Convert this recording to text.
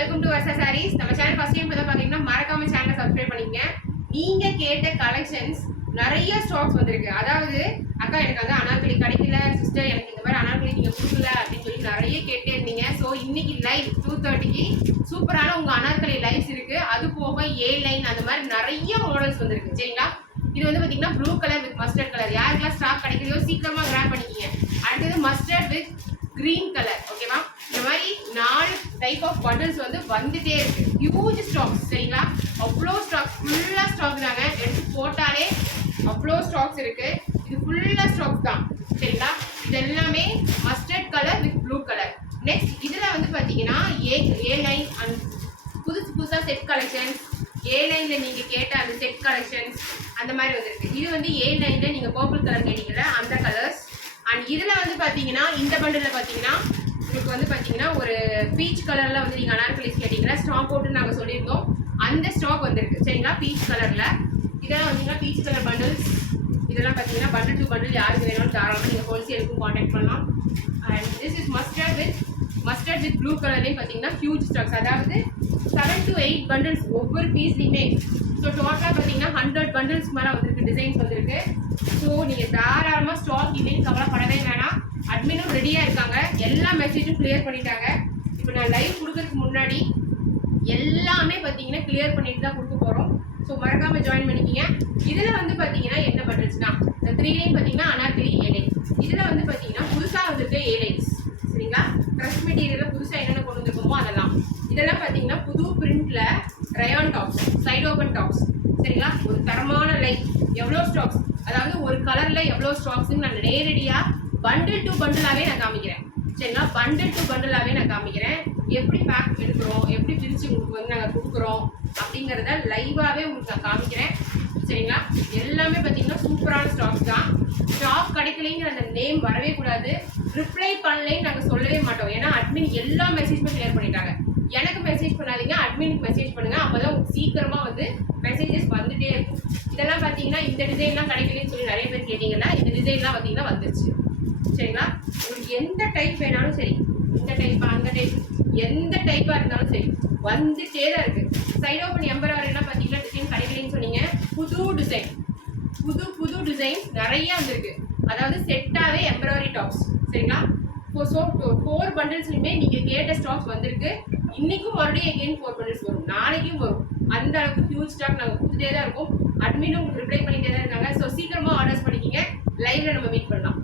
Welcome to Varsha saris. நம்ம channel first time இப்பதான் பாத்தீங்கன்னா மறக்காம சேனலை சப்ஸ்கிரைப் பண்ணிக்கங்க. நீங்க கேட்ட கலெக்ஷன்ஸ் நிறைய ஸ்டாக்ஸ் வந்திருக்கு. அதாவது அக்கா எனக்கு வந்து அனார்கலி கிடைக்கல, சிஸ்டர் எனக்கு இந்த மாதிரி அனார்கலி நீங்க கொடுக்கல அப்படின்னு சொல்லி நிறைய கேட்டே இருந்தீங்க. ஸோ இன்னைக்கு லைவ் 2:30க்கு சூப்பரான உங்க அனார்கலி லைவ்ஸ் இருக்கு. அது போக ஏ லைன் அந்த மாதிரி நிறைய மாடல்ஸ் வந்திருக்கு. சரிங்களா? இது வந்து பாத்தீங்கன்னா blue colour with mustard colour. யாருக்கெல்லாம் ஸ்டாக் கிடைக்கிறதோ சீக்கிரமா கிராப் பண்ணிக்கிங்க. அடுத்தது மஸ்டர்ட் வித் கிரீன் கலர். ஓகேவா? இந்த மாதிரி 4 டைப் ஆஃப் பண்டில்ஸ் வந்து வந்துட்டே இருக்கு. Huge stocks. சரிங்களா? அவ்வளோ ஸ்டாக்ஸ், ஃபுல்லா ஸ்டாக் தாங்க. எடுத்து போட்டாலே அவ்வளோ ஸ்டாக்ஸ் இருக்கு. இது ஃபுல்லா ஸ்டாக்ஸ் தான். சரிங்களா? இது எல்லாமே mustard colour with blue colour. Next இதுல வந்து பாத்தீங்கன்னா ஏ லைன் அண்ட் புதுசா செட் கலெக்ஷன்ஸ், ஏ லைன்ல நீங்க கேட்ட அந்த செட் கலெக்ஷன்ஸ் அந்த மாதிரி வந்துருக்கு. இது வந்து ஏ லைன்ல நீங்க பர்பிள் கலர் கேட்டீங்கல்ல அந்த கலர்ஸ். அண்ட் இதுல வந்து பாத்தீங்கன்னா இந்த பண்டில் பாத்தீங்கன்னா உங்களுக்கு வந்து பாத்தீங்கன்னா ஒரு பீச் கலர்ல வந்து நீங்க அனார்கலிஸ் கேட்டீங்கன்னா ஸ்டாக் போட்டு நாங்க சொல்லியிருந்தோம். அந்த ஸ்டாக் வந்திருக்கு. சரிங்களா? பீச் கலர்ல இதெல்லாம் வந்தீங்கன்னா பீச் கலர் பண்டில்ஸ். இதெல்லாம் பாத்தீங்கன்னா பண்டில் டு பண்டில் யாருக்கு வேணும்னு தாராளமாக நீங்க ஹோல்சேலுக்கும் கான்டாக்ட் பண்ணலாம். And this is mustard with blue கலர்லேயும் பார்த்தீங்கன்னா ஹியூஜ் ஸ்டாக்ஸ். அதாவது 7 to 8 பண்டில்ஸ் ஒவ்வொரு பீஸ்லையுமே. ஸோ டோட்டலாக பார்த்தீங்கன்னா 100 பண்டில்ஸ் மேலே வந்திருக்கு, டிசைன்ஸ் வந்திருக்கு. ஸோ நீங்கள் தாராளமாக ஸ்டாக் இல்லைன்னு கவலைப்படவே வேணாம். அட்மினும் ரெடியாக இருக்காங்க. எல்லா மெசேஜும் கிளியர் பண்ணிட்டாங்க. இப்போ நான் லைவ் கொடுக்கறதுக்கு முன்னாடி எல்லாமே பார்த்தீங்கன்னா கிளியர் பண்ணிட்டு தான் கொடுக்க போகிறோம். ஸோ மறக்காமல் ஜாயின் பண்ணிக்கிங்க. இதில் வந்து பார்த்தீங்கன்னா என்ன பண்டில்ஸ்னா 3 லைன் பார்த்தீங்கன்னா அனார்கலி ஏ லைன். இதில் வந்து பார்த்தீங்கன்னா புதுசாக வந்திருக்க ஏ லைன்ஸ். சரிங்களா? ட்ரெஸ் மெட்டீரியலில் புதுசாக என்னென்ன கொண்டு வந்துருக்கோமோ அதெல்லாம். இதெல்லாம் பார்த்தீங்கன்னா புது பிரிண்ட்ல rayon tops, side open tops. சரிங்களா? ஒரு தரமான லைன். எவ்வளோ ஸ்டாக்ஸ், அதாவது ஒரு கலரில் எவ்வளோ ஸ்டாக்ஸ்ன்னு நான் நேரடியாக பண்டில் டு பண்டிலாகவே நான் காமிக்கிறேன். சரிங்களா? பண்டில் டு பண்டிலாகவே நான் காமிக்கிறேன். எப்படி பேக் எடுக்கிறோம், எப்படி பிரித்து உங்களுக்கு வந்து நாங்கள் கொடுக்குறோம் அப்படிங்கிறத லைவாகவே உங்களுக்கு நான் காமிக்கிறேன். சரிங்களா? எல்லாமே பார்த்தீங்கன்னா சூப்பரான ஸ்டாக்ஸ் தான். ஸ்டாக் கிடைக்கலைங்கிற அந்த நேம் வரவே கூடாது. ரிப்ளை பண்ணலைன்னு நாங்கள் சொல்லவே மாட்டோம். ஏன்னா அட்மின் எல்லா மெசேஜுமே கிளியர் பண்ணிட்டாங்க. எனக்கு மெசேஜ் பண்ணாதீங்க, அட்மினுக்கு மெசேஜ் பண்ணுங்க. அப்போதான் உங்களுக்கு சீக்கிரமாக வந்து மெசேஜஸ் வந்துட்டே இருக்கும். இதெல்லாம் பார்த்தீங்கன்னா இந்த டிசைன்லாம் கிடைக்கலன்னு சொல்லி நிறைய பேர் கேட்டீங்கன்னா இந்த டிசைன்லாம் பார்த்தீங்கன்னா வந்துருச்சு. சரிங்களா? உங்களுக்கு எந்த டைப் வேணாலும் சரி, இந்த டைப்பா அந்த டைப் எந்த டைப்பாக இருந்தாலும் சரி வந்துட்டே தான் இருக்கு. சைட் ஓப்பன் எம்பராய்டரிலாம் பார்த்தீங்கன்னா டிசைன் கிடைக்கலன்னு சொன்னீங்க. புது டிசைன் நிறைய வந்திருக்கு. அதாவது செட்டாகவே எம்பராய்டரி டாப்ஸ். சரிங்களா? ஸோ 4 பண்டில்ஸ்லையுமே நீங்கள் கேட்ட ஸ்டாக்ஸ் வந்திருக்கு. இன்னைக்கும் மறுபடியும் எகெயின் 4 பண்டில்ஸ் வரும், நாளைக்கும் வரும். அந்த அளவுக்கு ஹியூஜ் ஸ்டாக் நாங்கள் கொடுத்துட்டே தான் இருக்கோம். அட்மினும் உங்களுக்கு ரிப்ளை பண்ணிட்டே தான் இருக்காங்க. ஸோ சீக்கிரமாக ஆர்டர்ஸ் பண்ணிக்கிங்க. லைவ்ல நம்ம மீட் பண்ணலாம்.